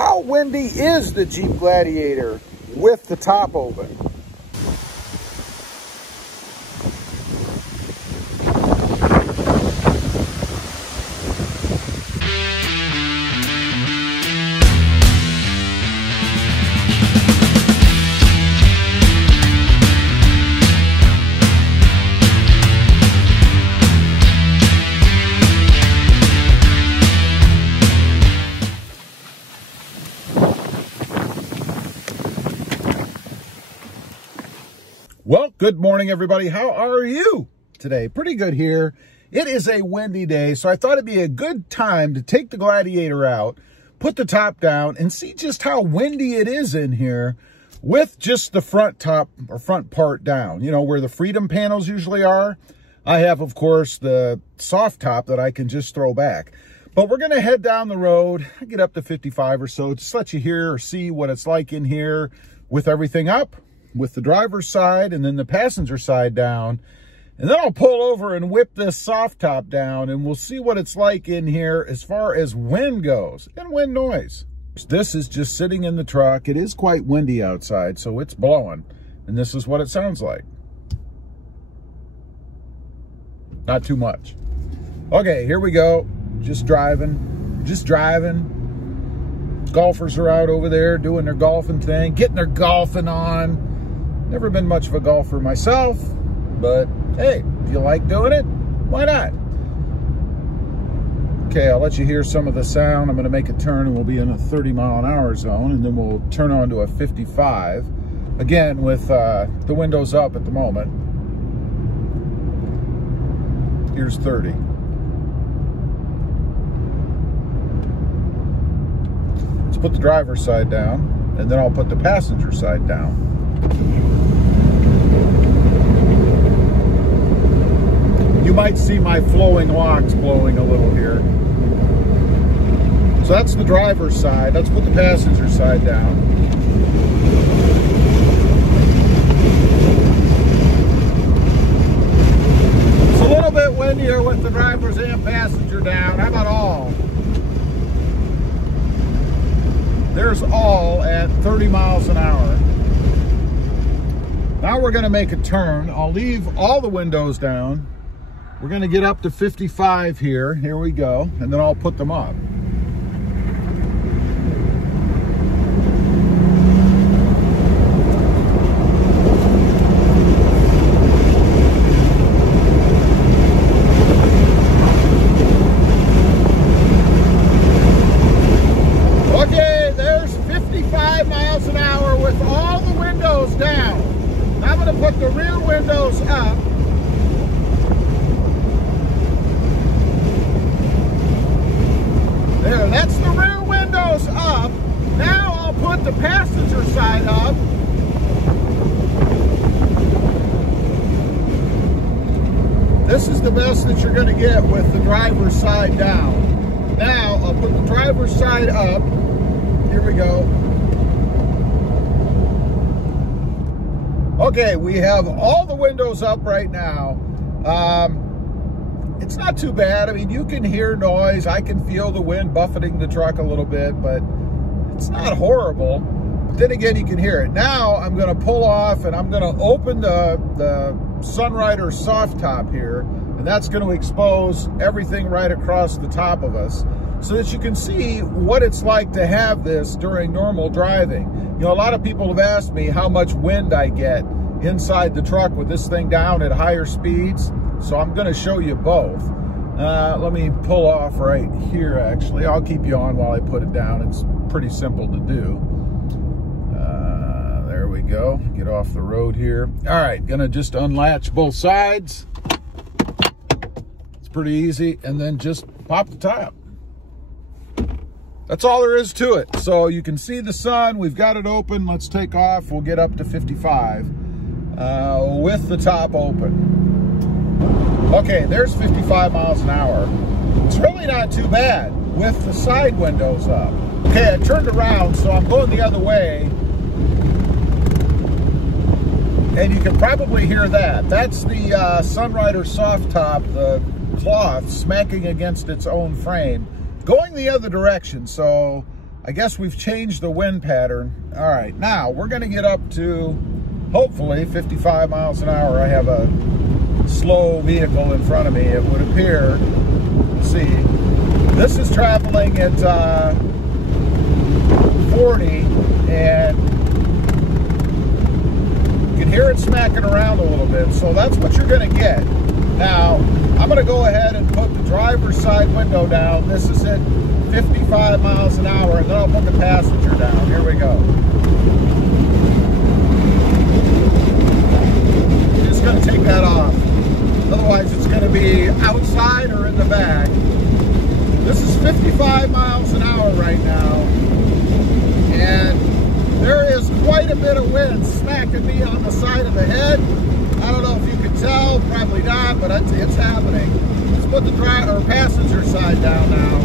How windy is the Jeep Gladiator with the top open? Well, good morning, everybody. How are you today? Pretty good here. It is a windy day, so I thought it'd be a good time to take the Gladiator out, put the top down, and see just how windy it is in here with just the front top or front part down. You know, where the Freedom panels usually are. I have, of course, the soft top that I can just throw back. But we're going to head down the road, get up to 55 or so, just let you hear or see what it's like in here with everything up, with the driver's side and then the passenger side down. And then I'll pull over and whip this soft top down and we'll see what it's like in here as far as wind goes and wind noise. This is just sitting in the truck. It is quite windy outside, so it's blowing. And this is what it sounds like. Not too much. Okay, here we go. Just driving. Golfers are out over there doing their golfing thing, getting their golfing on. Never been much of a golfer myself, but hey, if you like doing it, why not? Okay, I'll let you hear some of the sound. I'm going to make a turn and we'll be in a 30-mile-an-hour zone, and then we'll turn on to a 55. Again, with the windows up at the moment. Here's 30. Let's put the driver's side down, and then I'll put the passenger side down. You might see my flowing locks blowing a little here. So that's the driver's side. Let's put the passenger side down. It's a little bit windier with the driver's and passenger down. How about all? There's all at 30 miles an hour. Now we're going to make a turn. I'll leave all the windows down. We're going to get up to 55 here. Here we go. And then I'll put them up. Okay, there's 55 miles an hour with all the windows down. Now I'm going to put the rear windows up. There, that's the rear windows up. Now I'll put the passenger side up. This is the best that you're going to get with the driver's side down. Now I'll put the driver's side up. Here we go. Okay, we have all the windows up right now. It's not too bad. I mean, you can hear noise. I can feel the wind buffeting the truck a little bit, but it's not horrible. But then again, you can hear it. Now I'm going to pull off and I'm going to open the Sunrider soft top here, and that's going to expose everything right across the top of us so that you can see what it's like to have this during normal driving. You know, a lot of people have asked me how much wind I get inside the truck with this thing down at higher speeds. So I'm going to show you both. Let me pull off right here, actually. I'll keep you on while I put it down. It's pretty simple to do. There we go. Get off the road here. All right, going to just unlatch both sides. It's pretty easy. And then just pop the top. That's all there is to it. So you can see the sun. We've got it open. Let's take off. We'll get up to 55 with the top open. Okay, there's 55 miles an hour. It's really not too bad with the side windows up. Okay, I turned around, so I'm going the other way. And you can probably hear that. That's the Sunrider soft top, the cloth smacking against its own frame, going the other direction. So I guess we've changed the wind pattern. All right, now we're gonna get up to, hopefully, 55 miles an hour. I have a slow vehicle in front of me, it would appear. Let's see. This is traveling at 40, and you can hear it smacking around a little bit. So that's what you're gonna get. Now, I'm gonna go ahead and put the driver's side window down. This is at 55 miles an hour, and then I'll put the passenger down. Here we go. I'm just gonna take that off. Otherwise, it's gonna be outside or in the back. This is 55 miles an hour right now, and there is quite a bit of wind smacking me on the side of the head. I don't know if you can tell, probably not, but it's happening. Let's put the driver or passenger side down now.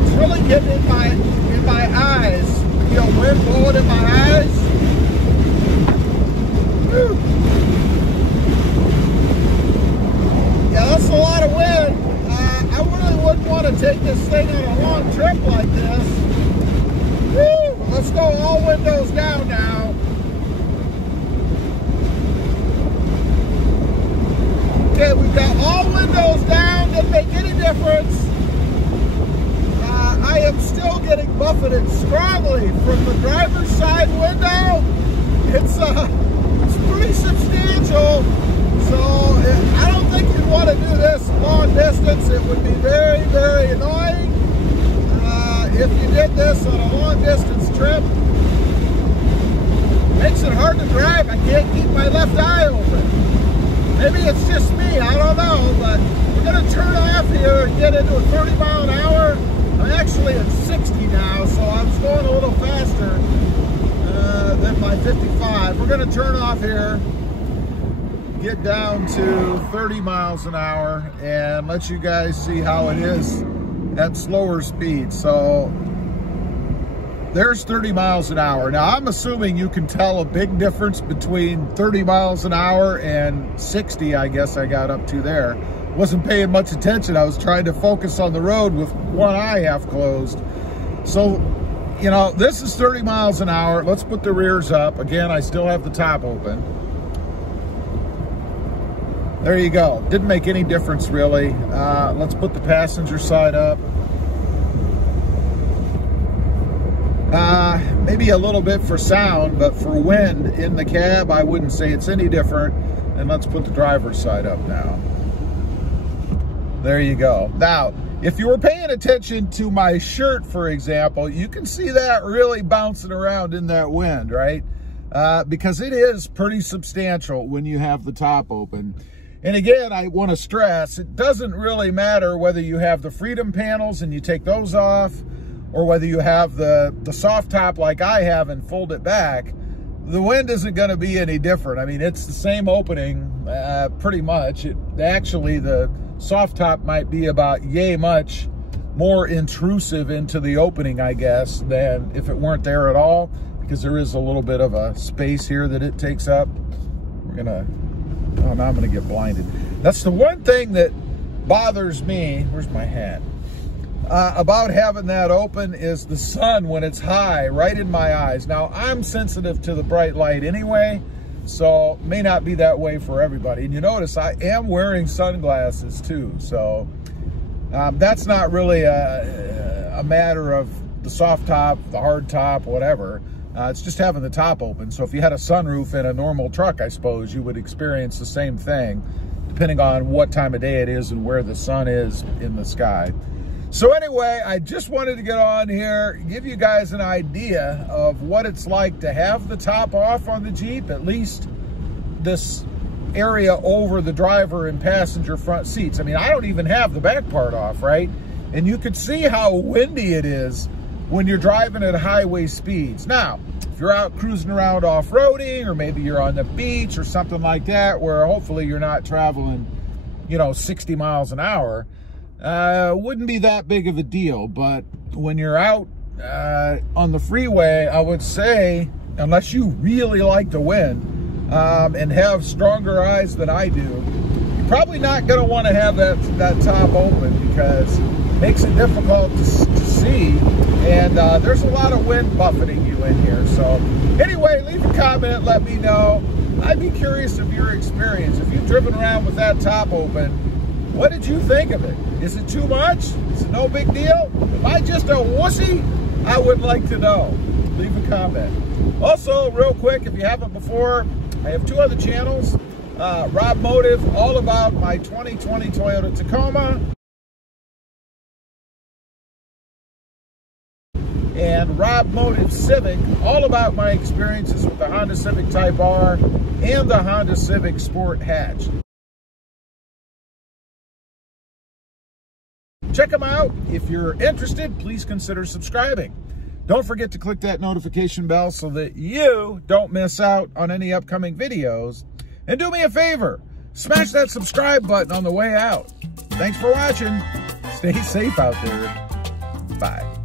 It's really getting in my eyes. You know, wind blowing in my eyes. Whew. Yeah, that's a lot of wind. I really wouldn't want to take this thing on a long trip like this. Woo! Let's go all windows down now. Okay, we've got all windows down. Didn't make any difference. I am still getting buffeted strongly from the driver's side window. It's pretty substantial. So I don't think you'd want to do this long distance. It would be very, very annoying if you did this on a long distance trip. Makes it hard to drive. I can't keep my left eye open. Maybe it's just me, I don't know, but we're gonna turn off here and get into a 30 mile an hour. I'm actually at 60 now, so I'm going a little faster than my 55. We're gonna turn off here, get down to 30 miles an hour, and let you guys see how it is at slower speed. So there's 30 miles an hour. Now, I'm assuming you can tell a big difference between 30 miles an hour and 60, I guess I got up to there. Wasn't paying much attention. I was trying to focus on the road with one eye half closed. So, you know, this is 30 miles an hour. Let's put the rears up. Again, I still have the top open. There you go. Didn't make any difference, really. Let's put the passenger side up. Maybe a little bit for sound, but for wind in the cab, I wouldn't say it's any different. And let's put the driver's side up now. There you go. Now, if you were paying attention to my shirt, for example, you can see that really bouncing around in that wind, right? Because it is pretty substantial when you have the top open. And again, I want to stress, it doesn't really matter whether you have the Freedom panels and you take those off, or whether you have the soft top like I have and fold it back. The wind isn't going to be any different. I mean, it's the same opening, pretty much. Actually, the soft top might be about yay much more intrusive into the opening, I guess, than if it weren't there at all, because there is a little bit of a space here that it takes up. We're gonna, oh, now I'm gonna get blinded. That's the one thing that bothers me. Where's my hat? About having that open is the sun when it's high right in my eyes. Now, I'm sensitive to the bright light anyway, so may not be that way for everybody. And you notice I am wearing sunglasses too, so that's not really a matter of the soft top, the hard top, whatever. It's just having the top open. So if you had a sunroof in a normal truck, I suppose you would experience the same thing, depending on what time of day it is and where the sun is in the sky. So anyway, I just wanted to get on here, give you guys an idea of what it's like to have the top off on the Jeep, at least this area over the driver and passenger front seats. I mean, I don't even have the back part off, right? And you could see how windy it is when you're driving at highway speeds. Now, if you're out cruising around off-roading, or maybe you're on the beach or something like that, where hopefully you're not traveling, you know, 60 miles an hour, wouldn't be that big of a deal. But when you're out on the freeway, I would say, unless you really like the wind and have stronger eyes than I do, you're probably not going to want to have that top open, because makes it difficult to see, and there's a lot of wind buffeting you in here. So anyway, leave a comment, let me know. I'd be curious of your experience. If you've driven around with that top open, what did you think of it? Is it too much? Is it no big deal? Am I just a wussy? I would like to know. Leave a comment. Also, real quick, if you haven't before, I have 2 other channels. Rob Motive, all about my 2020 Toyota Tacoma. And Rob Motive Civic, all about my experiences with the Honda Civic Type R and the Honda Civic Sport Hatch. Check them out. If you're interested, please consider subscribing. Don't forget to click that notification bell so that you don't miss out on any upcoming videos. And do me a favor, smash that subscribe button on the way out. Thanks for watching. Stay safe out there. Bye.